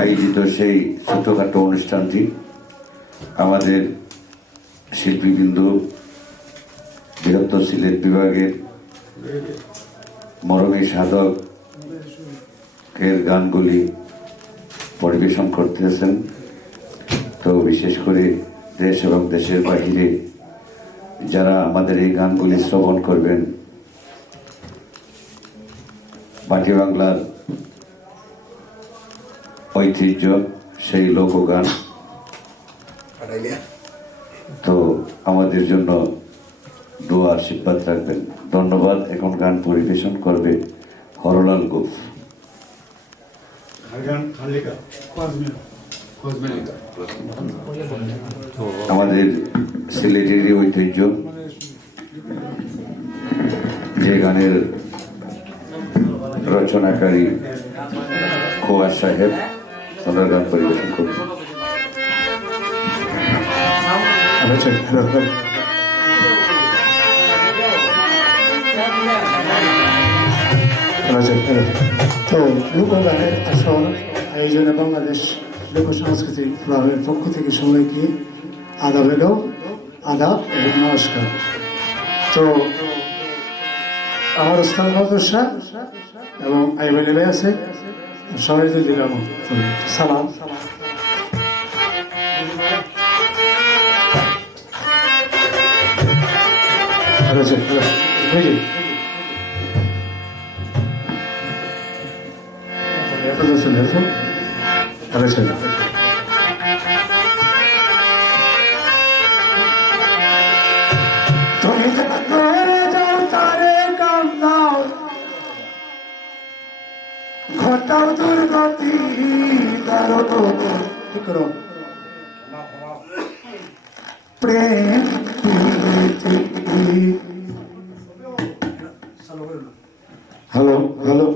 আয়োজিত সেই ছোটখাটো অনুষ্ঠানটি আমাদের শিল্পীবৃন্দ বৃহত্তর সিলেট বিভাগের মরমী সাধকের গানগুলি পরিবেশন করতেছেন। তো বিশেষ করে দেশ এবং দেশের বাহিরে যারা আমাদের এই গানগুলি শ্রবণ করবেন, মাটি বাংলার ঐতিহ্য সেই লোকগান, তো আমাদের জন্য দোয়া আশীর্বাদ রাখবেন। ধন্যবাদ। এখন গান পরিবেশন করবে হরলাল গুফ। আমাদের সিলেটেরই ঐতিহ্য, যে গানের রচনাকারী খোয়া সাহেব, ওনার গান পরিবেশন করবেন। তো লোকগানের আসর আয়োজনে বাংলাদেশ লোক সাংস্কৃতিক ক্লাবের পক্ষ থেকে সবাইকে আদাব এবং নমস্কার। তো আমার স্থান মাদ্রাসা এবং আইবাইলে আছে, সবাই দিলাম সালাম। ঘটাও দুর্গতি প্রেম হ্যালো হ্যালো